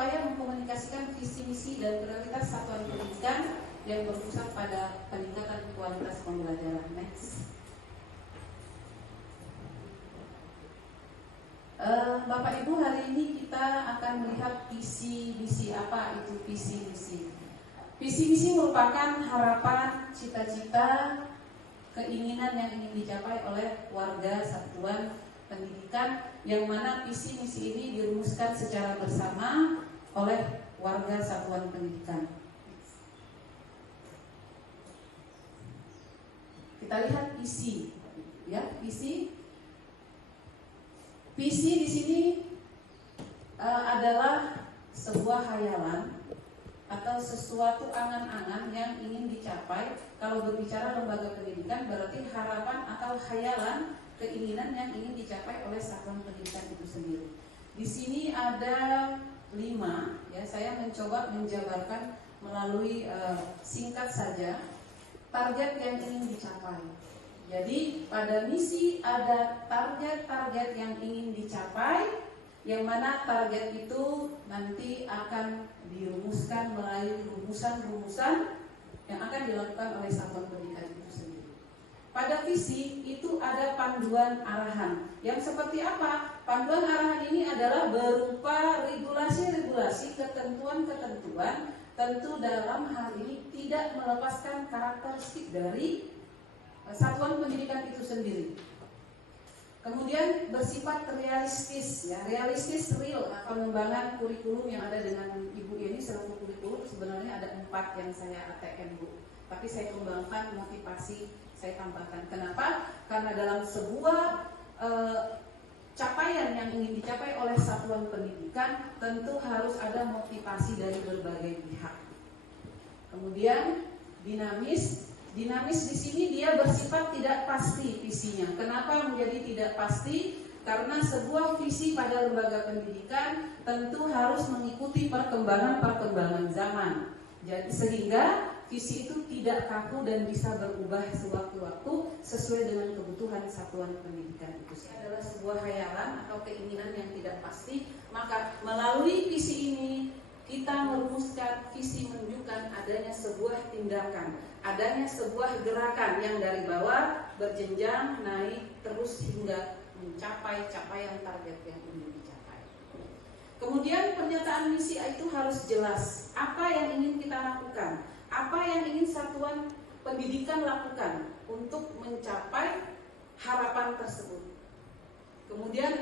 berupaya mengkomunikasikan visi misi dan prioritas satuan pendidikan yang berpusat pada peningkatan kualitas pembelajaran. Next. Bapak Ibu, hari ini kita akan melihat visi misi. Apa itu visi misi? Visi misi merupakan harapan, cita-cita, keinginan yang ingin dicapai oleh warga satuan pendidikan, yang mana visi misi ini dirumuskan secara bersama oleh warga satuan pendidikan. Kita lihat visi, ya, visi. Visi di sini adalah sebuah hayalan atau sesuatu angan-angan yang ingin dicapai. Kalau berbicara lembaga pendidikan, berarti harapan atau hayalan, keinginan yang ingin dicapai oleh satuan pendidikan itu sendiri. Di sini ada 5, ya. Saya mencoba menjabarkan melalui singkat saja target yang ingin dicapai. Jadi pada misi ada target-target yang ingin dicapai, yang mana target itu nanti akan dirumuskan melalui rumusan-rumusan yang akan dilakukan oleh satuan pendidikan itu sendiri. Pada visi itu ada panduan arahan. Yang seperti apa? Panduan arahan ini adalah berupa regulasi-regulasi, ketentuan-ketentuan, tentu dalam hal ini tidak melepaskan karakteristik dari satuan pendidikan itu sendiri. Kemudian bersifat realistis, ya, realistis real. Pengembangan kurikulum yang ada dengan Ibu ini selaku kurikulum sebenarnya ada 4 yang saya ATM, Bu. Tapi saya kembangkan motivasi, saya tambahkan. Kenapa? Karena dalam sebuah capaian yang ingin dicapai oleh satuan pendidikan tentu harus ada motivasi dari berbagai pihak. Kemudian dinamis. Dinamis di sini dia bersifat tidak pasti visinya. Kenapa menjadi tidak pasti? Karena sebuah visi pada lembaga pendidikan tentu harus mengikuti perkembangan zaman. Jadi sehingga visi itu tidak kaku dan bisa berubah sewaktu-waktu sesuai dengan kebutuhan satuan pendidikan itu. Ini adalah sebuah hayalan atau keinginan yang tidak pasti. Maka melalui visi ini kita merumuskan visi menunjukkan adanya sebuah tindakan, adanya sebuah gerakan yang dari bawah berjenjang naik terus hingga mencapai capaian target yang ingin dicapai. Kemudian pernyataan misi itu harus jelas. Apa yang ingin kita lakukan? Apa yang ingin satuan pendidikan lakukan untuk mencapai harapan tersebut? Kemudian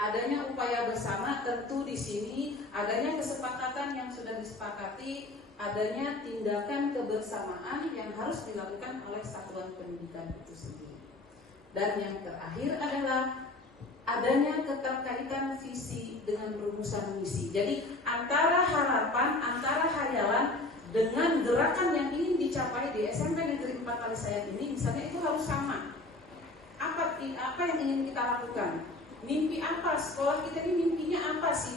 adanya upaya bersama, tentu di sini adanya kesepakatan yang sudah disepakati, adanya tindakan kebersamaan yang harus dilakukan oleh satuan pendidikan itu sendiri. Dan yang terakhir adalah adanya keterkaitan visi dengan rumusan misi. Jadi antara harapan, antara hayalan dengan gerakan yang ingin dicapai di SMP Negeri 4 Kalisayang ini, misalnya itu harus sama. Apa yang ingin kita lakukan? Mimpi apa? Sekolah kita ini mimpinya apa sih?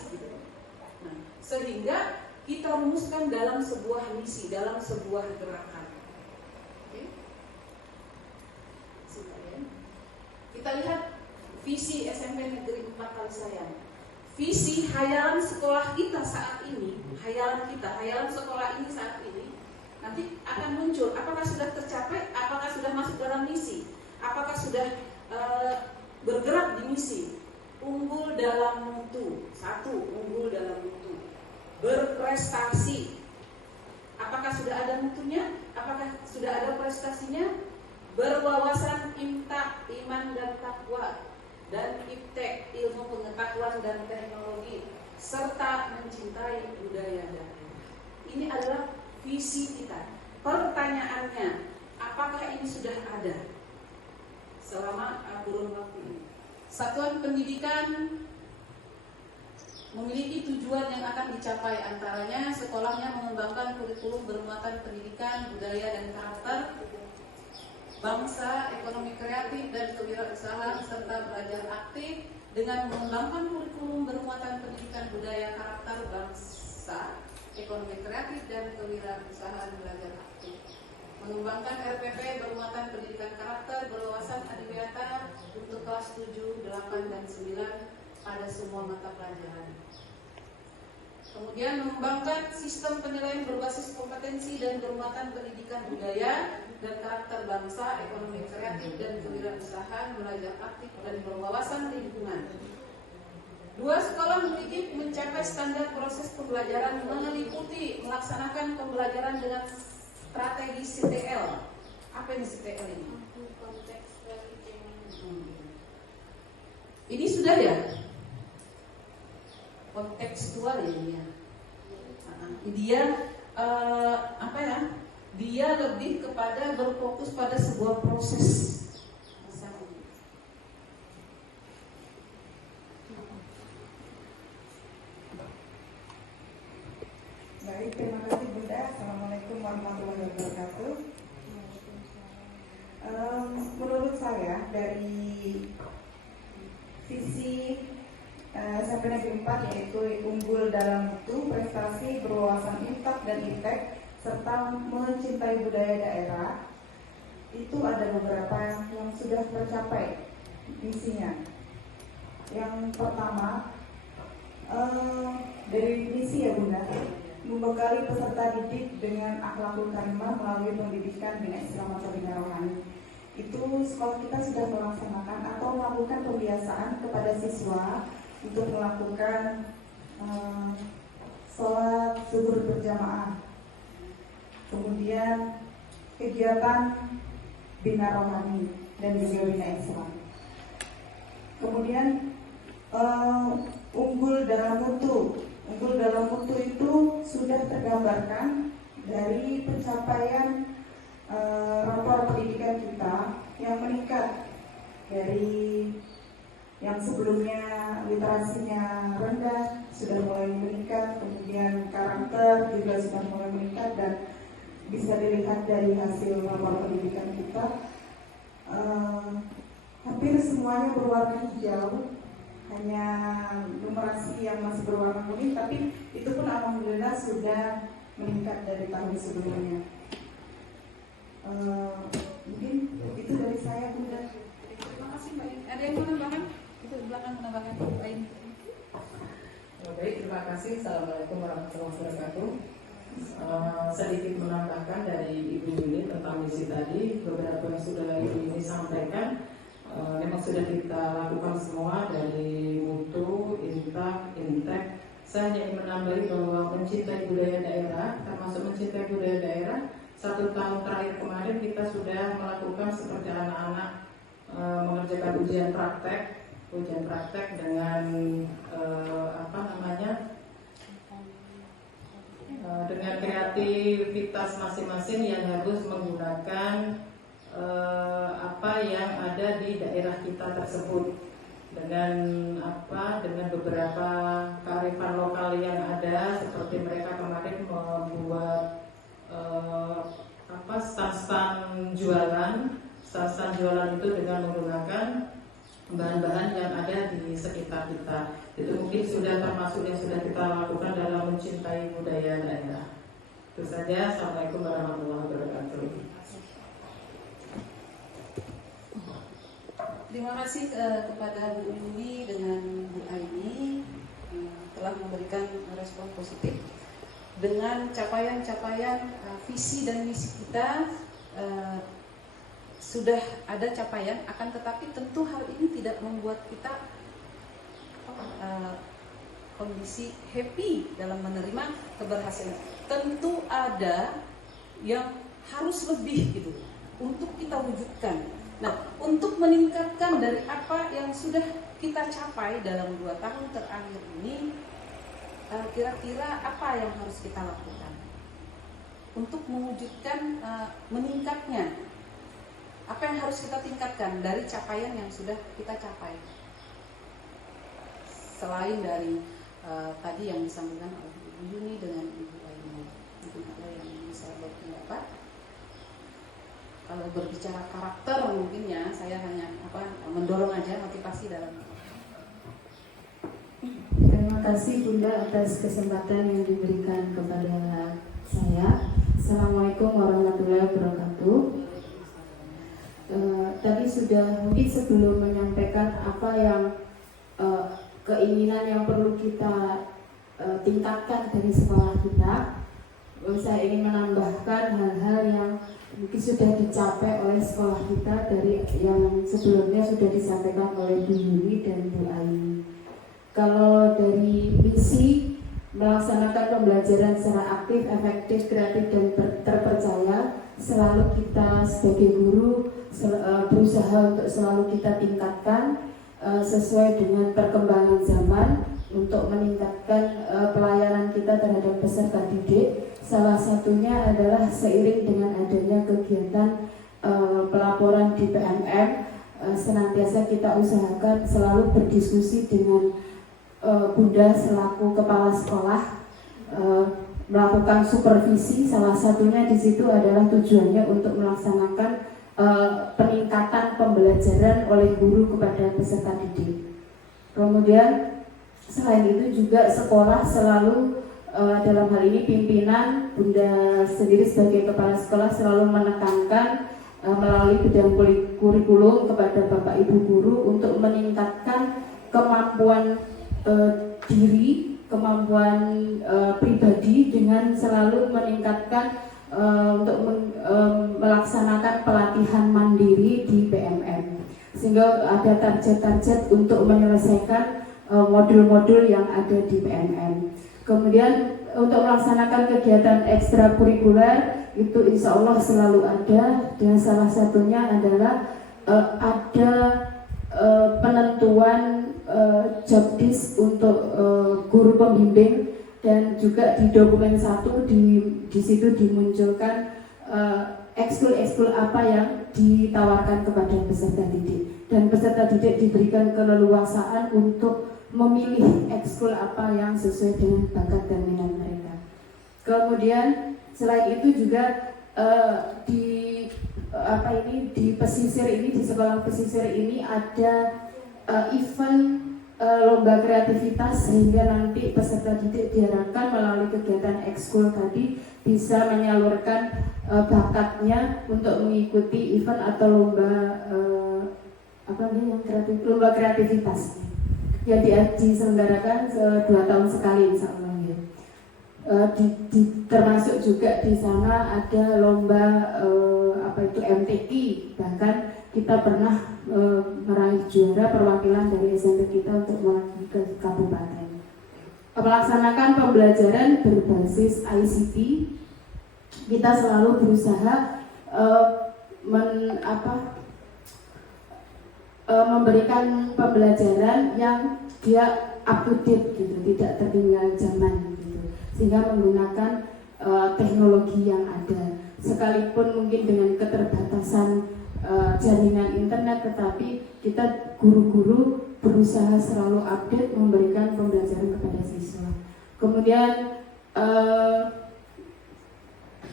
Nah, sehingga kita rumuskan dalam sebuah misi, dalam sebuah gerakan. Oke? Kita lihat visi SMP Negeri 4 Kalisayang. Visi hayalan sekolah kita saat ini, hayalan sekolah ini saat ini nanti akan muncul. Apakah sudah tercapai? Apakah sudah masuk dalam misi? Apakah sudah bergerak di misi? Unggul dalam mutu. 1, unggul dalam mutu. Berprestasi. Apakah sudah ada mutunya? Apakah sudah ada prestasinya? Berwawasan imtak, iman dan takwa, dan iptek, ilmu pengetahuan dan teknologi, serta mencintai budaya daerah. Ini adalah visi kita. Pertanyaannya, apakah ini sudah ada selama kurun waktu ini? Satuan pendidikan memiliki tujuan yang akan dicapai, antaranya sekolahnya mengembangkan kurikulum bermuatan pendidikan, budaya dan karakter bangsa, ekonomi kreatif dan kewirausahaan serta belajar aktif dengan mengembangkan kurikulum bermuatan pendidikan, budaya, karakter bangsa, ekonomi kreatif dan kewirausahaan belajar aktif. Mengembangkan RPP bermuatan pendidikan karakter, berwawasan adiwiyata untuk kelas 7, 8, dan 9 pada semua mata pelajaran. Kemudian mengembangkan sistem penilaian berbasis kompetensi dan bermuatan pendidikan budaya dan karakter bangsa, ekonomi kreatif dan kewirausahaan, belajar aktif dan berwawasan lingkungan. 2. Sekolah mendidik mencapai standar proses pembelajaran meliputi melaksanakan pembelajaran dengan strategi CTL. Apa ini CTL ini? Ini sudah ya? Kontekstual ya ini ya. Dia apa ya? Dia lebih kepada berfokus pada sebuah proses. Baik, terima kasih Bunda. Assalamualaikum warahmatullahi wabarakatuh. Menurut saya dari sisi SMP Negeri 4 yaitu unggul dalam mutu, prestasi, berwawasan impak dan impact serta mencintai budaya daerah, itu ada beberapa yang sudah tercapai misinya. Yang pertama dari misi ya Bunda, membekali peserta didik dengan akhlakul karimah melalui pendidikan bina Islam atau bina rohani. Itu sekolah kita sudah melaksanakan atau melakukan pembiasaan kepada siswa untuk melakukan sholat zuhur berjamaah, kemudian kegiatan bina rohani dan juga bina Islam. Kemudian unggul dalam mutu. Unggul dalam mutu itu sudah tergambarkan dari pencapaian rapor pendidikan kita yang meningkat dari yang sebelumnya literasinya rendah sudah mulai meningkat, kemudian karakter juga sudah mulai meningkat, dan bisa dilihat dari hasil rapor pendidikan kita hampir semuanya berwarna hijau, hanya numerasi yang masih berwarna kuning, tapi itu pun alhamdulillah sudah meningkat dari tahun sebelumnya. Mungkin itu dari saya, Bunda. Terima kasih Mbak. Ada yang mau menambahkan? Itu di belakang menambahkan lain. Baik, terima kasih. Assalamualaikum warahmatullahi wabarakatuh. Sedikit menambahkan dari Ibu Yuni tentang misi tadi, beberapa yang sudah Ibu Yuni sampaikan memang sudah kita lakukan semua dari mutu, intak, intek. Saya hanya ingin menambahi bahwa mencintai budaya daerah, termasuk mencintai budaya daerah, 1 tahun terakhir kemarin kita sudah melakukan seperti anak-anak mengerjakan ujian praktek dengan dengan kreativitas masing-masing yang harus menggunakan apa yang ada di daerah kita tersebut, dengan beberapa kearifan lokal yang ada, seperti mereka kemarin membuat stand-stand jualan itu dengan menggunakan bahan-bahan yang ada di sekitar kita. Itu mungkin sudah termasuk yang sudah kita lakukan dalam mencintai budaya daerah. Itu saja. Assalamualaikum warahmatullahi wabarakatuh. Terima kasih kepada Bu Yuni dengan Bu Aini telah memberikan respon positif dengan capaian-capaian visi dan misi kita. Sudah ada capaian, akan tetapi tentu hal ini tidak membuat kita kondisi happy dalam menerima keberhasilan. Tentu ada yang harus lebih gitu untuk kita wujudkan. Nah, untuk meningkatkan dari apa yang sudah kita capai dalam 2 tahun terakhir ini, kira-kira apa yang harus kita lakukan untuk mewujudkan meningkatnya? Apa yang harus kita tingkatkan dari capaian yang sudah kita capai? Selain dari tadi yang disampaikan oleh Ibu Yuni dengan Ibu Aini, mungkin ada yang bisa berpendapat. Kalau berbicara karakter mungkin ya, saya hanya mendorong aja motivasi dalam. Terima kasih Bunda atas kesempatan yang diberikan kepada saya. Assalamualaikum warahmatullahi wabarakatuh. Tadi sudah mungkin sebelum menyampaikan apa yang keinginan yang perlu kita tingkatkan dari sekolah kita. Saya ingin menambahkan hal-hal yang mungkin sudah dicapai oleh sekolah kita dari yang sebelumnya sudah disampaikan oleh Bu Yuni dan Bu Aini. Kalau dari misi melaksanakan pembelajaran secara aktif, efektif, kreatif, dan terpercaya, selalu kita sebagai guru berusaha untuk selalu kita tingkatkan sesuai dengan perkembangan zaman untuk meningkatkan pelayanan kita terhadap peserta didik. Salah satunya adalah seiring dengan adanya kegiatan pelaporan di PMM, senantiasa kita usahakan selalu berdiskusi dengan Bunda selaku kepala sekolah, melakukan supervisi. Salah satunya di situ adalah tujuannya untuk melaksanakan peningkatan pembelajaran oleh guru kepada peserta didik. Kemudian selain itu juga sekolah selalu dalam hal ini pimpinan Bunda sendiri sebagai kepala sekolah selalu menekankan melalui bidang kurikulum kepada Bapak Ibu guru untuk meningkatkan kemampuan diri, kemampuan pribadi dengan selalu meningkatkan untuk melaksanakan pelatihan mandiri di PMM, sehingga ada target-target untuk menyelesaikan modul-modul yang ada di PMM. Kemudian untuk melaksanakan kegiatan ekstrakurikuler itu insya Allah selalu ada, dan salah satunya adalah ada penentuan job disk untuk guru pembimbing, dan juga di dokumen 1 di situ dimunculkan ekskul apa yang ditawarkan kepada peserta didik, dan peserta didik diberikan keleluasaan untuk memilih ekskul apa yang sesuai dengan bakat dan minat mereka. Kemudian selain itu juga di pesisir ini, di sekolah pesisir ini ada event lomba kreativitas, sehingga nanti peserta didik diharapkan melalui kegiatan ekskul tadi bisa menyalurkan bakatnya untuk mengikuti event atau lomba kreativitas yang diselenggarakan 2 tahun sekali insya Allah ya. Termasuk juga di sana ada lomba MTQ, bahkan kita pernah meraih juara perwakilan dari SMP kita untuk mewakili ke kabupaten. Melaksanakan pembelajaran berbasis ICT, kita selalu berusaha memberikan pembelajaran yang dia up to date gitu, tidak tertinggal zaman gitu, sehingga menggunakan teknologi yang ada, sekalipun mungkin dengan keterbatasan jaringan internet, tetapi kita guru-guru berusaha selalu update memberikan pembelajaran kepada siswa. Kemudian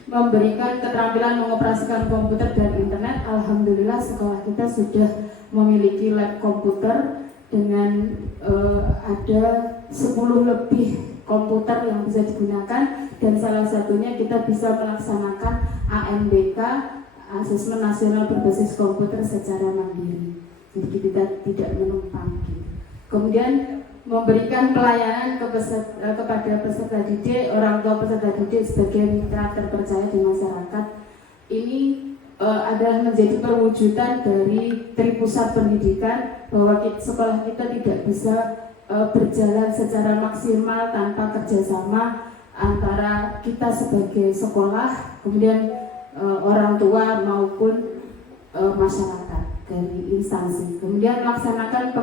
memberikan keterampilan mengoperasikan komputer dan internet. Alhamdulillah sekolah kita sudah memiliki lab komputer dengan ada 10 lebih komputer yang bisa digunakan, dan salah satunya kita bisa melaksanakan ANBK, Asesmen Nasional Berbasis Komputer, secara mandiri, jadi kita tidak menumpang gitu. Kemudian memberikan pelayanan kepada peserta didik, orang tua peserta didik sebagai mitra terpercaya di masyarakat. Ini adalah menjadi perwujudan dari Tripusat Pendidikan, bahwa sekolah kita tidak bisa berjalan secara maksimal tanpa kerjasama antara kita sebagai sekolah, kemudian orang tua maupun masyarakat dari instansi. Kemudian melaksanakan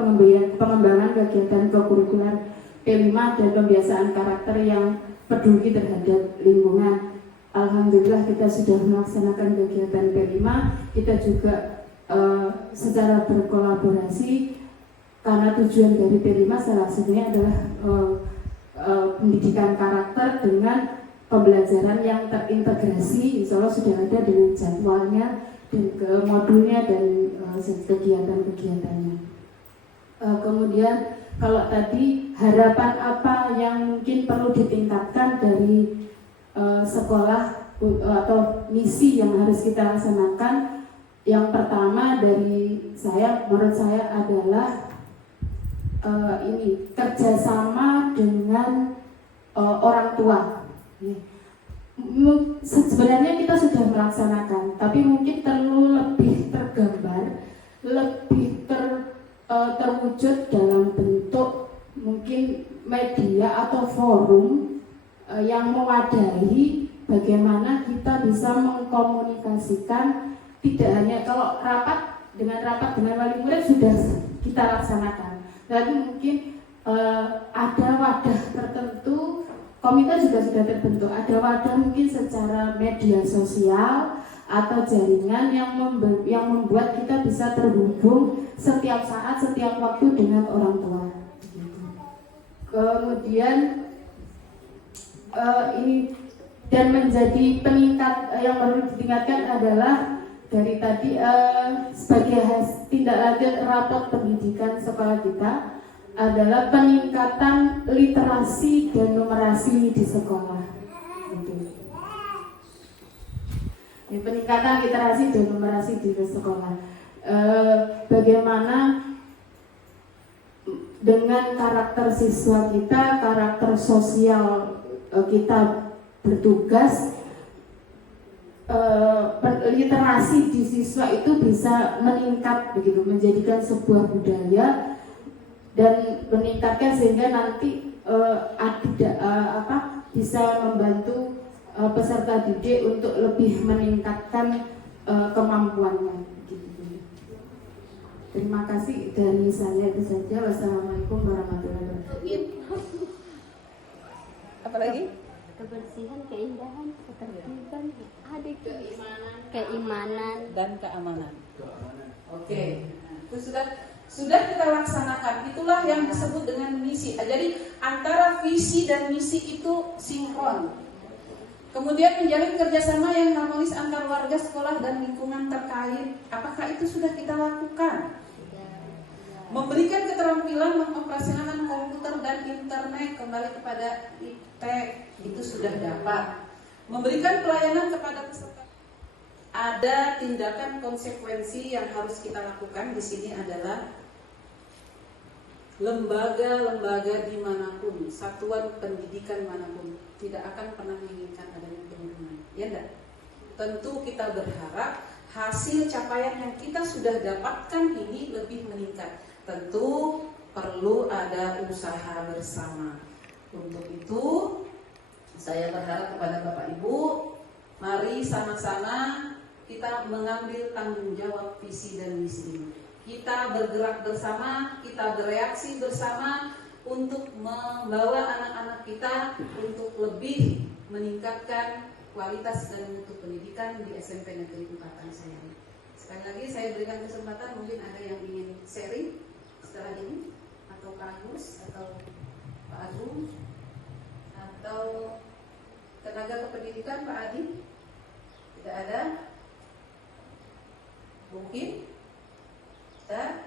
pengembangan kegiatan kokurikuler P5 dan pembiasaan karakter yang peduli terhadap lingkungan. Alhamdulillah kita sudah melaksanakan kegiatan P5. Kita juga secara berkolaborasi, karena tujuan dari P5 salah satunya adalah pendidikan karakter dengan pembelajaran yang terintegrasi, insya Allah sudah ada dengan jadwalnya dan ke modulnya dan kegiatan-kegiatannya. Kemudian kalau tadi harapan apa yang mungkin perlu ditingkatkan dari sekolah atau misi yang harus kita laksanakan, yang pertama dari saya, menurut saya adalah kerjasama dengan orang tua. Sebenarnya kita sudah melaksanakan, tapi mungkin perlu lebih tergambar, lebih terwujud dalam bentuk mungkin media atau forum yang mewadahi bagaimana kita bisa mengkomunikasikan, tidak hanya kalau rapat dengan wali murid sudah kita laksanakan, tapi mungkin ada wadah tertentu. Komite juga sudah terbentuk, ada wadah mungkin secara media sosial atau jaringan yang membuat kita bisa terhubung setiap saat, setiap waktu dengan orang tua. Kemudian ini dan menjadi peningkat yang perlu ditingkatkan adalah dari tadi sebagai tindak lanjut rapot pendidikan sekolah kita adalah peningkatan literasi dan numerasi di sekolah. Peningkatan literasi dan numerasi di sekolah. Bagaimana dengan karakter siswa kita, karakter sosial kita bertugas, literasi di siswa itu bisa meningkat begitu, menjadikan sebuah budaya dan meningkatkan sehingga nanti bisa membantu peserta didik untuk lebih meningkatkan kemampuannya. Terima kasih dari saya, itu saja. Wassalamualaikum warahmatullahi wabarakatuh. Apalagi? Kebersihan, keindahan, ketertiban, keimanan dan keamanan. Oke. Itu sudah kita laksanakan. Itulah yang disebut dengan misi. Jadi antara visi dan misi itu sinkron. Kemudian menjalin kerjasama yang harmonis antar warga, sekolah, dan lingkungan terkait. Apakah itu sudah kita lakukan? Memberikan keterampilan mengoperasikan komputer dan internet, kembali kepada iptek, itu sudah dapat. Memberikan pelayanan kepada peserta. Ada tindakan konsekuensi yang harus kita lakukan di sini adalah lembaga-lembaga dimanapun, satuan pendidikan manapun tidak akan pernah menginginkan adanya penurunan, ya enggak? Tentu kita berharap hasil capaian yang kita sudah dapatkan ini lebih meningkat. Tentu perlu ada usaha bersama. Untuk itu saya berharap kepada Bapak Ibu, mari sama-sama kita mengambil tanggung jawab visi dan misi ini. Kita bergerak bersama, kita bereaksi bersama untuk membawa anak-anak kita untuk lebih meningkatkan kualitas dan mutu pendidikan di SMP Negeri 4 Tangsayang. Sekali lagi saya berikan kesempatan, mungkin ada yang ingin sharing setelah ini, atau Pak Agus, atau Pak Agung, atau tenaga kependidikan Pak Adi. Tidak ada? Mungkin? Ada?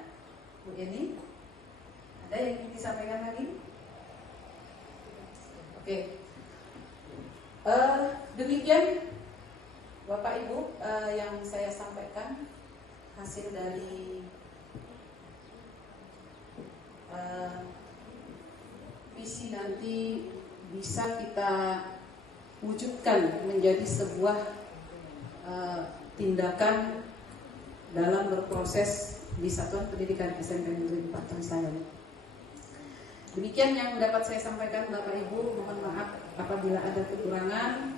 Bu Yeni? Ada yang ingin disampaikan lagi? Oke. Demikian Bapak Ibu yang saya sampaikan hasil dari visi nanti bisa kita wujudkan menjadi sebuah tindakan dalam berproses di Satuan Pendidikan SMP Negeri 4 Tangsayang. Demikian yang dapat saya sampaikan Bapak Ibu, mohon maaf apabila ada kekurangan.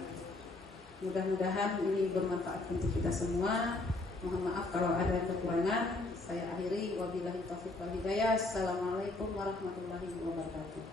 Mudah-mudahan ini bermanfaat untuk kita semua. Mohon maaf kalau ada kekurangan. Saya akhiri, wabillahi taufiq wal hidayah. Assalamualaikum warahmatullahi wabarakatuh.